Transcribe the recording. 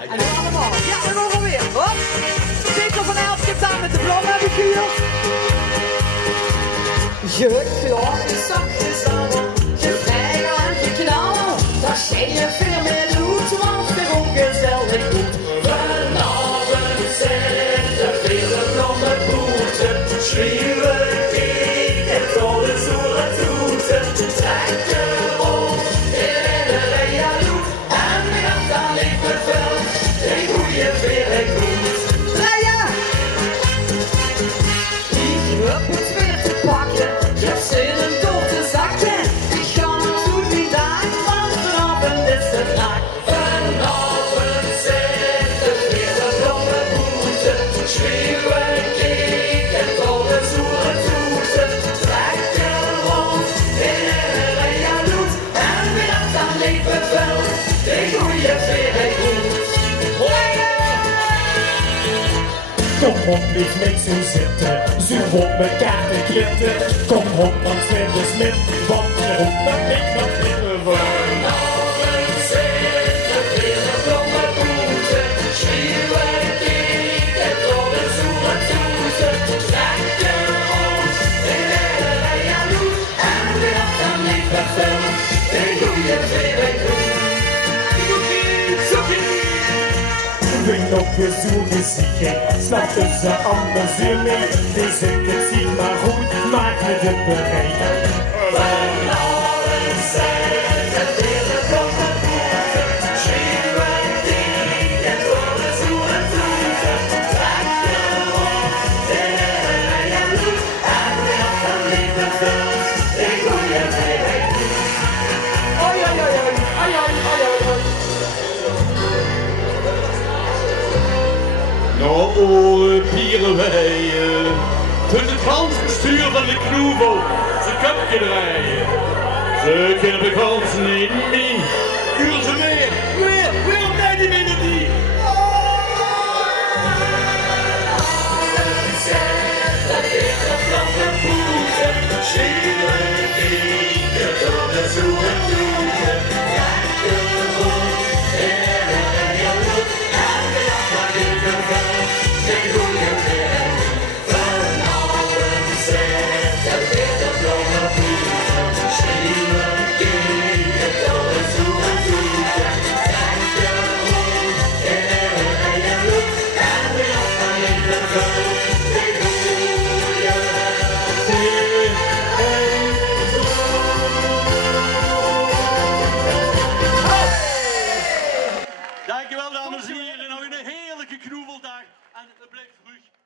En nu allemaal. Ja, en nog alweer. Hop. Zeker van Elf gedaan met de bloemen heb ik hier. Je klapt je zakjes aan. Je vrijdag en je knallen. Daar zijn je veel meer doet, want het is ook gezellig goed. Vanavond zijn er vele blonde boeten. Schreeuwen kijk en volle zoele toeten. Trekken op in een rij aan loet. En we gaan dan liep het wel. Een goeie veer goed. Rijden! Die hebt het weer te pakken. Je hebt zin in door te zakken. Ik ga naartoe die dag, want vanavond is het nacht. Vanavond zijn er vele blonde boeten. Schreeuwen kijk en volle zoele toeten. Trekken op in een rij aan loet. En we gaan dan liep het wel. Een goeie veer goed. Kom op, niet met zo zitten, zoek op mekaar te klitten. Kom op, dan slim de smid, want je roept dat ik nog niet meer voor. Vanavond zijn er vele blonde boeten. Schreeuwen kijk en volle zoele toeten. Trekken op in een rij aan loet. En we gaan dan liep het wel. Een goeie veer goed. Wing op je zoegezichtje, snappen ze anders weer mee. Deze kent ziet maar goed, maak me de bereid. Vanavond zijn er vele blonde boeten. Schreeuwen kijk en volle zoele toeten. Trekken op in een rij aan loet. En we gaan dan liep het wel. Een goeie veer goed. Oi, oi, oi, oi, oi, oi, oi, oi. Nou, oren pieren wij, het gans bestuur van de knoevel, ze kapje draaien. Ze kunnen de gans niet meer, uren ze weer op mij die melodie. Schreeuwen kijk en volle zoele toeten. Trekken op in een rij aan loet. En we gaan dan liep het wel. Een goeie veer goed. Vanavond zijn er vele blonde boeten. Schreeuwen kijk en volle zoele toeten. Trekken op in een rij aan loet. En we gaan dan liep het wel. Een goeie veer. Dankjewel dames en heren, nou een heerlijke knoeveldag en het blijft terug.